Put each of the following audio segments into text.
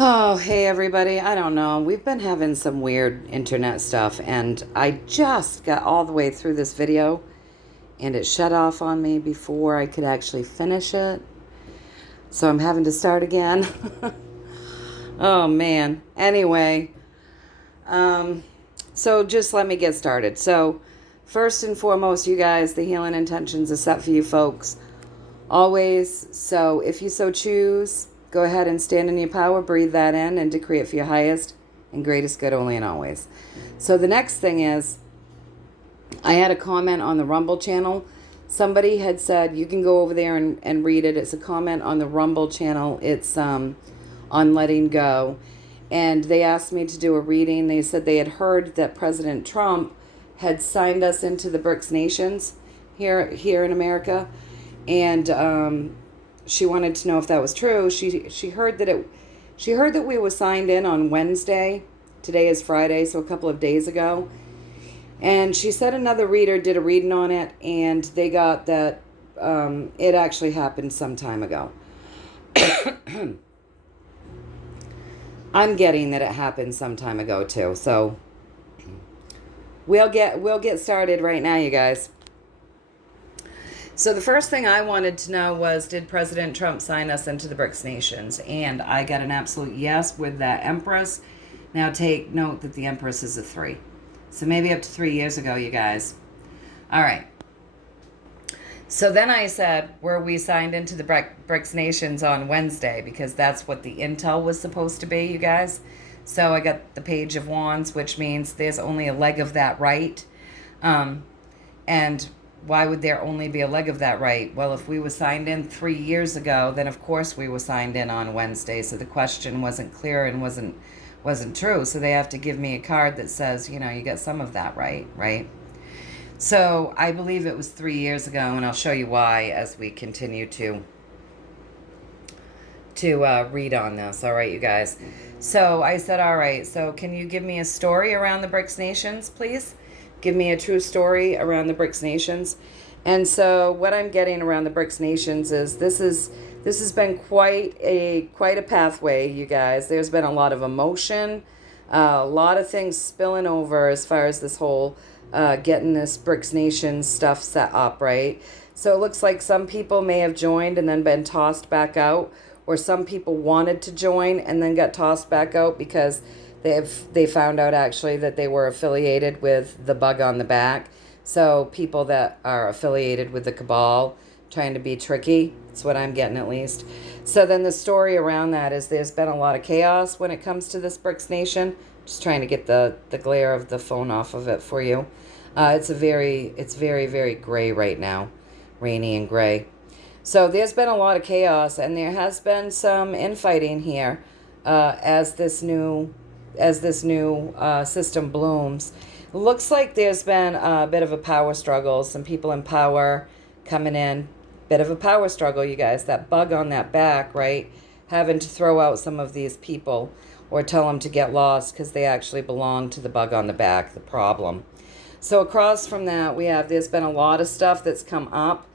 Oh, hey everybody. I don't know. We've been having some weird internet stuff, and I just got all the way through this video and it shut off on me before I could actually finish it. So I'm having to start again. Oh man. Anyway, um, so just let me get started. So, first and foremost, you guys, the healing intentions are set for you folks always. So, if you so choose, go ahead and stand in your power, breathe that in, and decree it for your highest and greatest good only and always. So, the next thing is, I had a comment on the Rumble channel. Somebody had said, you can go over there and read it. It's a comment on the Rumble channel. It's on letting go. And they asked me to do a reading. They said they had heard that President Trump had signed us into the Brics nations here in America. And she wanted to know if that was true. She heard that we were signed in on Wednesday. Today is Friday, so a couple of days ago. And she said another reader did a reading on it, and they got that it actually happened some time ago. I'm getting that it happened some time ago too. So we'll get started right now, you guys. So the first thing I wanted to know was, did President Trump sign us into the Brics nations? And I got an absolute yes with that Empress. Now take note that the Empress is a 3. So maybe up to 3 years ago, you guys. All right. So then I said, were we signed into the Brics nations on Wednesday? Because that's what the intel was supposed to be, you guys. So I got the Page of Wands, which means there's only a leg of that right. And why would there only be a leg of that right? Well, if we were signed in 3 years ago, then of course we were signed in on Wednesday. So the question wasn't clear and wasn't true. So they have to give me a card that says, you get some of that right? So I believe it was 3 years ago, and I'll show you why as we continue to read on this. All right, you guys. So I said, all right, so can you give me a story around the Brics nations, please? Give me a true story around the Brics nations. And so what I'm getting around the Brics nations is this has been quite a pathway, you guys. There's been a lot of emotion, a lot of things spilling over as far as this whole getting this Brics Nation stuff set up, right? So it looks like some people may have joined and then been tossed back out, or some people wanted to join and then got tossed back out because they found out actually that they were affiliated with the bug on the back. So people that are affiliated with the cabal trying to be tricky. That's what I'm getting, at least. So then the story around that is there's been a lot of chaos when it comes to this Brics Nation. Just trying to get the glare of the phone off of it for you. It's very, very gray right now. Rainy and gray. So there's been a lot of chaos, and there has been some infighting here as this new system blooms. Looks like there's been a bit of a power struggle. Some people in power coming in. Bit of a power struggle, you guys. That bug on that back, right? Having to throw out some of these people or tell them to get lost because they actually belong to the bug on the back, the problem. So across from that, there's been a lot of stuff that's come up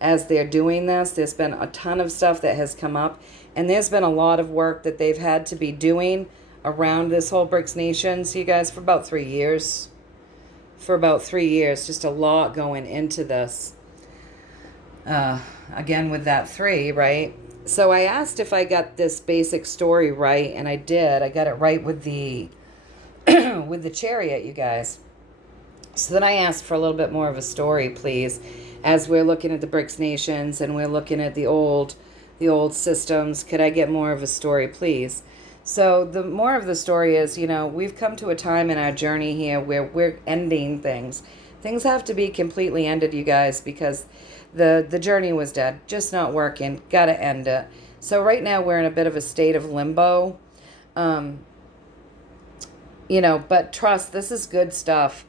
as they're doing this. There's been a ton of stuff that has come up, and there's been a lot of work that they've had to be doing around this whole Brics Nation. So you guys, for about 3 years, just a lot going into this. Again, with that 3, right? So I asked if I got this basic story right, and I did. I got it right with the with the Chariot, you guys. So then I asked for a little bit more of a story, please, as we're looking at the Brics nations and we're looking at the old systems. Could I get more of a story, please? So the more of the story is, we've come to a time in our journey here where we're ending things. Things have to be completely ended, you guys, because the journey was dead, just not working. Got to end it. So right now we're in a bit of a state of limbo. But trust, this is good stuff.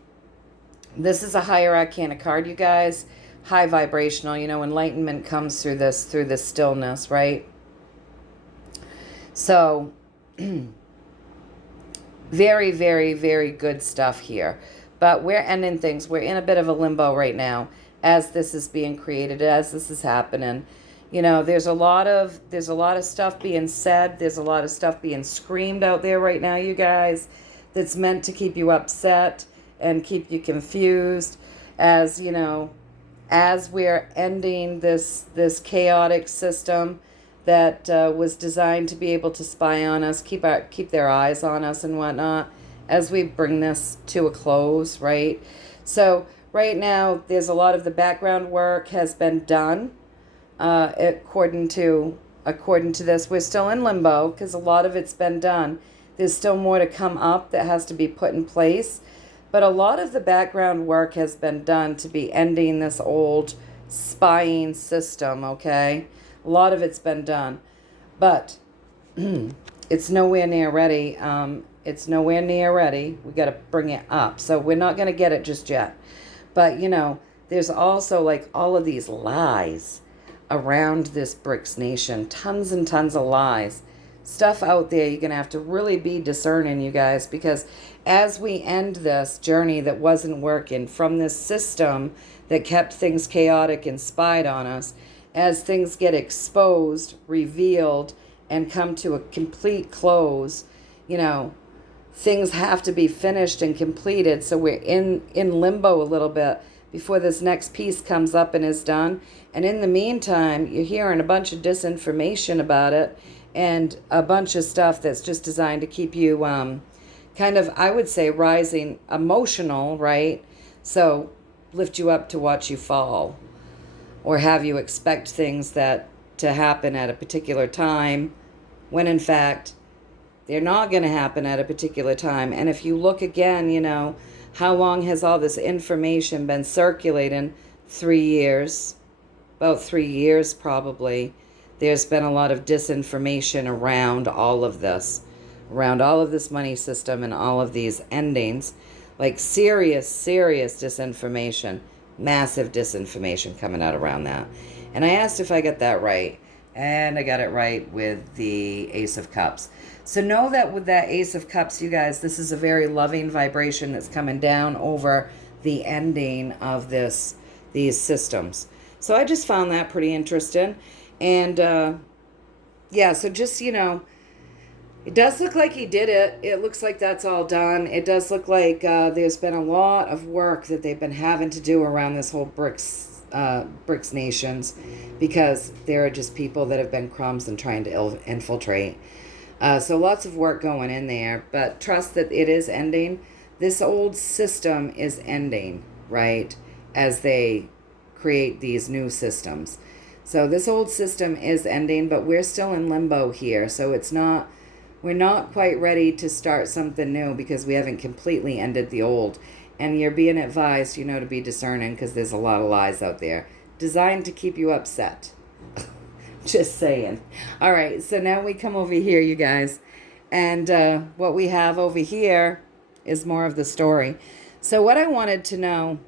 This is a higher arcana card, you guys. High vibrational, enlightenment comes through this stillness, right? So very, very, very good stuff here. But we're ending things. We're in a bit of a limbo right now as this is being created, as this is happening. There's a lot of stuff being said. There's a lot of stuff being screamed out there right now, you guys, that's meant to keep you upset and keep you confused as, as we're ending this chaotic system that was designed to be able to spy on us, keep their eyes on us and whatnot, as we bring this to a close, right? So right now, there's a lot of the background work has been done. According to this, we're still in limbo because a lot of it's been done. There's still more to come up that has to be put in place, but a lot of the background work has been done to be ending this old spying system. Okay, a lot of it's been done, but it's nowhere near ready. It's nowhere near ready. We got to bring it up, so we're not going to get it just yet. But there's also like all of these lies around this Brics nation, tons and tons of lies, stuff out there. You're going to have to really be discerning, you guys, because as we end this journey that wasn't working from this system that kept things chaotic and spied on us, as things get exposed, revealed, and come to a complete close, things have to be finished and completed. So we're in limbo a little bit before this next piece comes up and is done. And in the meantime, you're hearing a bunch of disinformation about it and a bunch of stuff that's just designed to keep you kind of, I would say, rising emotional, right? So lift you up to watch you fall, or have you expect things that to happen at a particular time when in fact they're not going to happen at a particular time. And if you look again, how long has all this information been circulating? 3 years, about 3 years probably. There's been a lot of disinformation around all of this money system and all of these endings. Like serious disinformation, massive disinformation coming out around that. And I asked if I got that right, and I got it right with the Ace of Cups. So know that with that Ace of Cups, you guys, this is a very loving vibration that's coming down over the ending of these systems. So I just found that pretty interesting. And so just, it does look like he did it. It looks like that's all done. It does look like there's been a lot of work that they've been having to do around this whole Brics nations, because there are just people that have been crumbs and trying to infiltrate. So lots of work going in there, but trust that it is ending. This old system is ending, right, as they create these new systems. So this old system is ending, but we're still in limbo here. So we're not quite ready to start something new because we haven't completely ended the old. And you're being advised, to be discerning, because there's a lot of lies out there designed to keep you upset. Just saying. All right, so now we come over here, you guys. And what we have over here is more of the story. So what I wanted to know,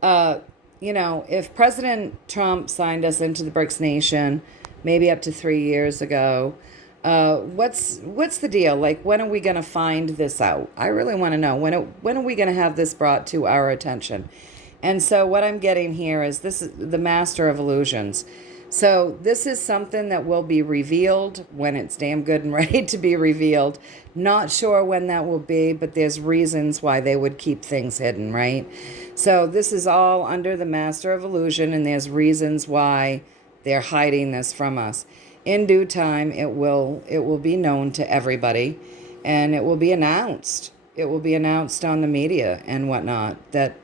if President Trump signed us into the Brics Nation maybe up to 3 years ago, what's the deal? Like, when are we going to find this out? I really want to know. When are we going to have this brought to our attention? And so what I'm getting here is this is the Master of Illusions. So this is something that will be revealed when it's damn good and ready to be revealed. Not sure when that will be, but there's reasons why they would keep things hidden, right? So this is all under the Master of Illusion, and there's reasons why they're hiding this from us. In due time, it will be known to everybody, and it will be announced. It will be announced on the media and whatnot that,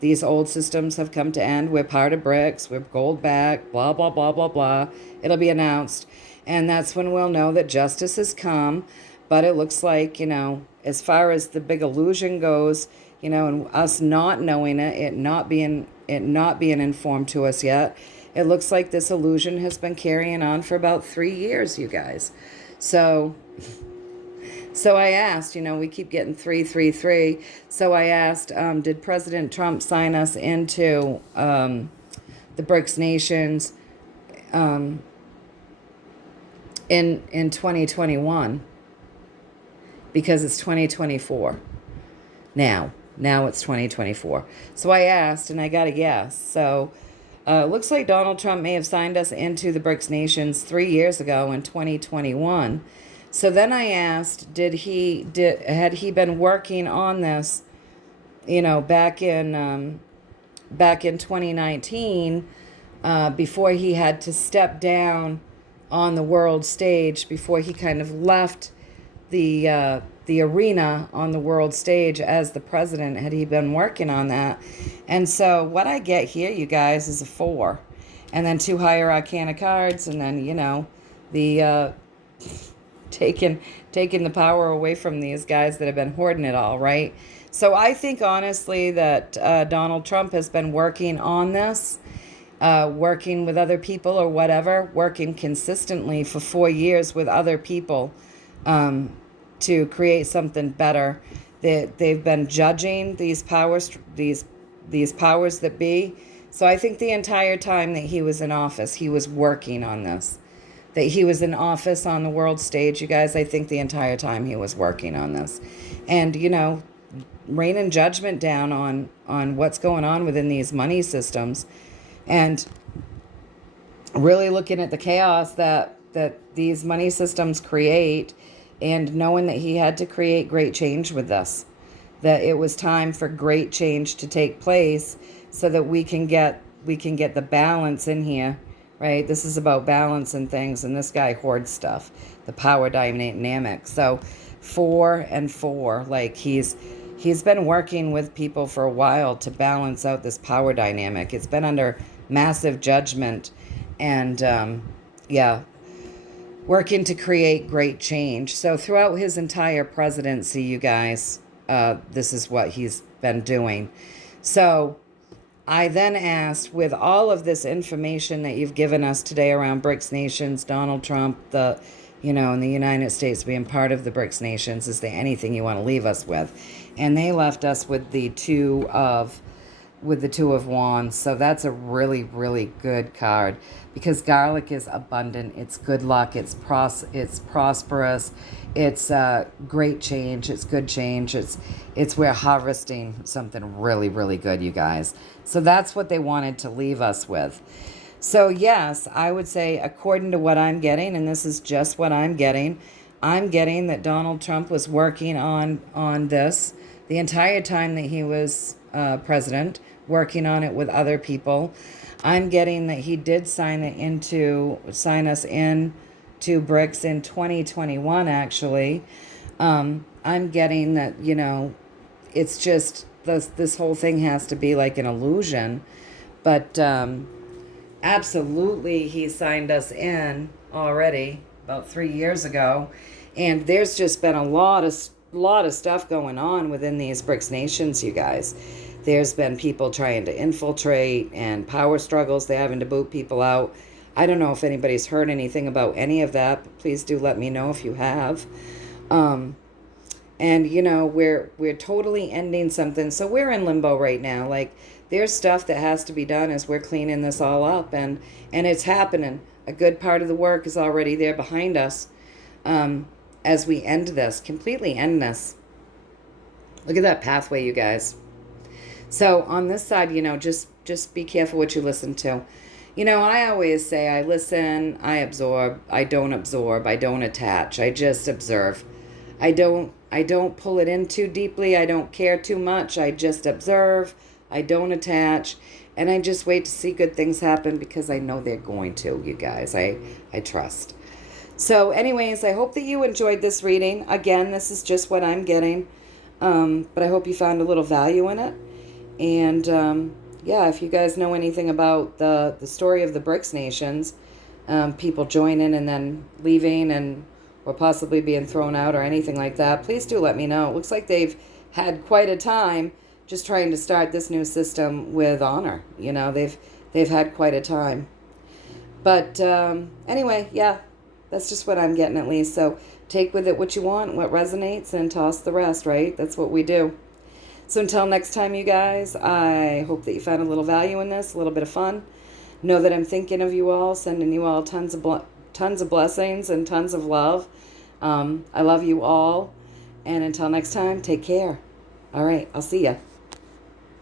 these old systems have come to end. We're part of Brics. We're gold back, blah, blah, blah, blah, blah. It'll be announced. And that's when we'll know that justice has come. But it looks like, as far as the big illusion goes, and us not knowing it not being informed to us yet, it looks like this illusion has been carrying on for about 3 years, you guys. So I asked, we keep getting 333. So I asked, did President Trump sign us into the Brics nations in 2021? Because it's 2024 now. Now it's 2024. So I asked, and I got a yes. So Looks like Donald Trump may have signed us into the BRICS nations 3 years ago in 2021. So then I asked, had he been working on this, back in 2019, before he had to step down on the world stage, before he kind of left the arena on the world stage as the president, had he been working on that? And so what I get here, you guys, is a 4, and then 2 higher arcana cards, and then the taking the power away from these guys that have been hoarding it all, right? So I think honestly that Donald Trump has been working on this, working with other people or whatever, working consistently for 4 years with other people, to create something better. They've been judging these powers that be. So I think the entire time that he was in office, he was working on this. That he was in office on the world stage, you guys, I think the entire time he was working on this. And, raining judgment down on what's going on within these money systems, and really looking at the chaos that these money systems create, and knowing that he had to create great change with this, that it was time for great change to take place so that we can get the balance in here, right? This is about balance and things, and this guy hoards stuff, the power dynamic. So 4 and 4, like he's been working with people for a while to balance out this power dynamic. It's been under massive judgment, and working to create great change. So throughout his entire presidency, you guys, this is what he's been doing. So I then asked, with all of this information that you've given us today around BRICS nations, Donald Trump, in the United States being part of the BRICS nations, is there anything you want to leave us with? And they left us with the two of Wands. So that's a really, really good card, because garlic is abundant. It's good luck. It's prosperous. It's great change. It's good change. We're harvesting something really, really good, you guys. So that's what they wanted to leave us with. So yes, I would say, according to what I'm getting, and this is just what I'm getting that Donald Trump was working on this the entire time that he was president, working on it with other people. I'm getting that he did sign us in to BRICS in 2021, actually. I'm getting that, it's just this whole thing has to be like an illusion. But absolutely, he signed us in already about 3 years ago. And there's just been a lot of stuff going on within these BRICS nations, you guys. There's been people trying to infiltrate and power struggles. They're having to boot people out. I don't know if anybody's heard anything about any of that, but please do let me know if you have. And, we're totally ending something. So we're in limbo right now. Like, there's stuff that has to be done as we're cleaning this all up. And it's happening. A good part of the work is already there behind us. As we completely end this. Look at that pathway, you guys. So on this side, just be careful what you listen to. I always say I listen, I absorb, I don't attach. I just observe. I don't pull it in too deeply. I don't care too much. I just observe. I don't attach. And I just wait to see good things happen, because I know they're going to, you guys. I trust. So anyways, I hope that you enjoyed this reading. Again, this is just what I'm getting. But I hope you found a little value in it. And if you guys know anything about the story of the BRICS nations, people joining and then leaving or possibly being thrown out or anything like that, please do let me know. It looks like they've had quite a time just trying to start this new system with honor. They've had quite a time. But anyway, that's just what I'm getting, at least. So take with it what you want, what resonates, and toss the rest, right? That's what we do. So until next time, you guys, I hope that you found a little value in this, a little bit of fun. Know that I'm thinking of you all, sending you all tons of blessings and tons of love. I love you all. And until next time, take care. All right, I'll see ya.